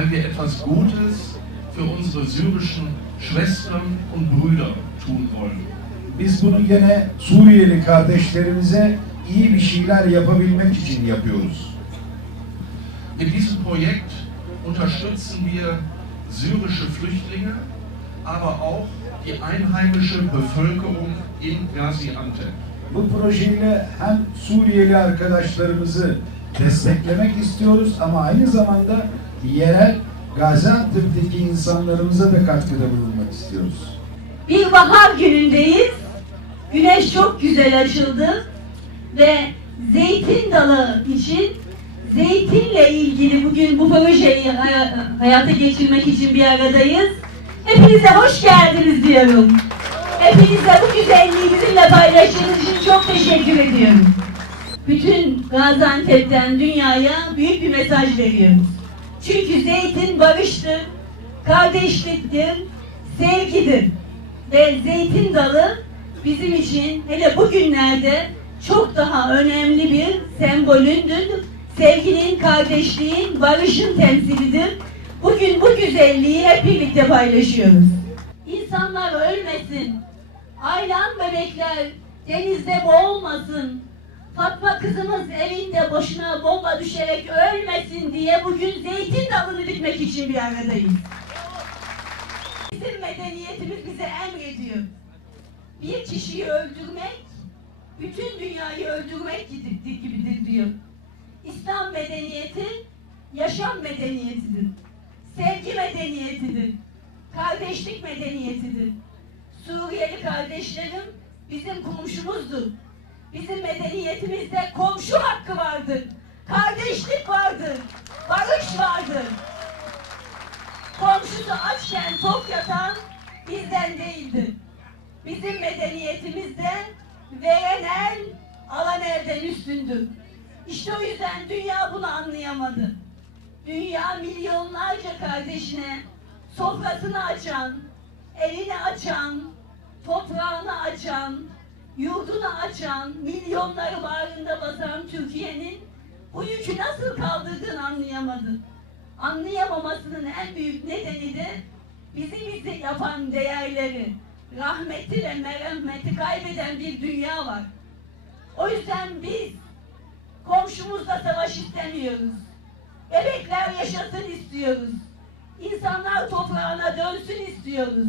weil wir etwas Gutes für unsere syrischen Schwestern und Brüder tun wollen. Biz bunu gene Suriyeli kardeşlerimize iyi bir şeyler yapabilmek için yapıyoruz. Mit diesem Projekt unterstützen wir syrische Flüchtlinge, aber auch die einheimische Bevölkerung in Gaziantep. Bu projeyle hem Suriyeli arkadaşlarımızı desteklemek istiyoruz ama aynı zamanda yerel Gaziantep'teki insanlarımıza da katkıda bulunmak istiyoruz. Bir bahar günündeyiz. Güneş çok güzel açıldı ve zeytin dalı için zeytinle ilgili bugün bu projeyi hayata geçirmek için bir aradayız. Hepinize hoş geldiniz diyorum. Hepinize bu güzelliği bizimle paylaştığınız için çok teşekkür ediyorum. Bütün Gaziantep'ten dünyaya büyük bir mesaj veriyoruz. Çünkü zeytin barıştır, kardeşliktir, sevgidir. Ve zeytin dalı bizim için hele bugünlerde çok daha önemli bir sembolündür. Sevginin, kardeşliğin, barışın temsilidir. Bugün bu güzelliği hep birlikte paylaşıyoruz. İnsanlar ölmesin, aylan bebekler denizde boğulmasın, Fatma kızımız evinde boşuna bomba düşerek ölmesin diye bugün zeytin dalını dikmek için bir aradayız. Bizim medeniyetimiz bize emrediyor. Bir kişiyi öldürmek, bütün dünyayı öldürmek gibidir diyor. İslam medeniyeti, yaşam medeniyetidir. Sevgi medeniyetidir. Kardeşlik medeniyetidir. Suriyeli kardeşlerim bizim komşumuzdur. Bizim medeniyetimizde komşu hakkı vardır. Kardeşlik vardır. Barış vardır. Komşusu açken tok yatan bizden değildir. Bizim medeniyetimizde veren el, alan elden üstündür. İşte o yüzden dünya bunu anlayamadı. Dünya milyonlarca kardeşine sofrasını açan, elini açan, toprağını açan, yurdunu açan, milyonları bağrında basan Türkiye'nin bu yükü nasıl kaldırdığını anlayamadı. Anlayamamasının en büyük nedeni de bizi yapan değerleri, rahmeti ve merhameti kaybeden bir dünya var. O yüzden biz komşumuzla savaş istemiyoruz. Bebekler yaşasın istiyoruz. İnsanlar toprağına dönsün istiyoruz.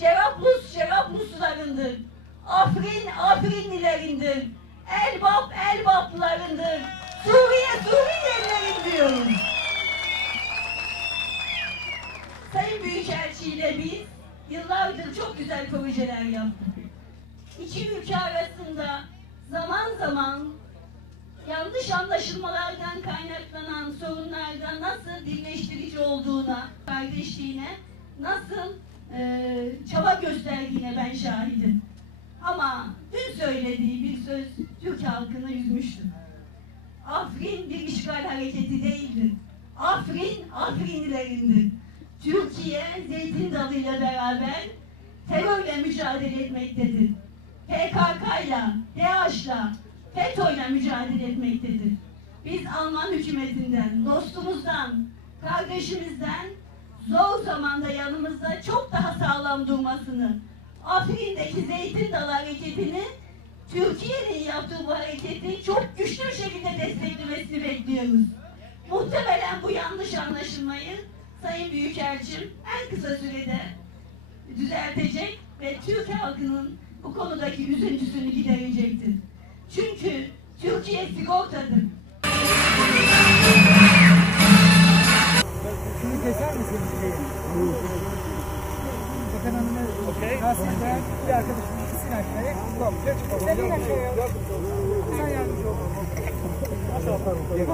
Cerablus, Cerabluslarındır. Afrin, Afrinlilerindir. Elbap, Elbaplarındır. Suriye, Suriyelilerin diyoruz. Sayın Büyükelçi ile biz yıllardır çok güzel projeler yaptık. İki ülke arasında zaman zaman yanlış anlaşılmalardan kaynaklanan sorunlarda nasıl birleştirici olduğuna, kardeşliğine nasıl çaba gösterdiğine ben şahidim. Ama dün söylediği bir söz Türk halkını üzmüştü. Afrin bir işgal hareketi değildir. Afrin, Afrinlilerindir. Türkiye zeytin dalıyla beraber terörle mücadele etmektedir. PKK'yla, DAEŞ'la, FETÖ'yle mücadele etmektedir. Biz Alman hükümetinden, dostumuzdan, kardeşimizden zor zamanda yanımızda çok daha sağlam durmasını, Afrin'deki zeytin dalı hareketini, Türkiye'nin yaptığı bu hareketi çok güçlü bir şekilde desteklemesini bekliyoruz. Muhtemelen bu yanlış anlaşılmayı Sayın Büyükelçim en kısa sürede düzeltecek ve Türk halkının bu konudaki üzüntüsünü giderecektir. Çünkü Türkiye sigortadır. Şunu keser misiniz? Bakan Hanım'a Rasim'den bir arkadaşımın ikisini aşağıya sen in aşağıya. Sen yardımcı ol. Gel.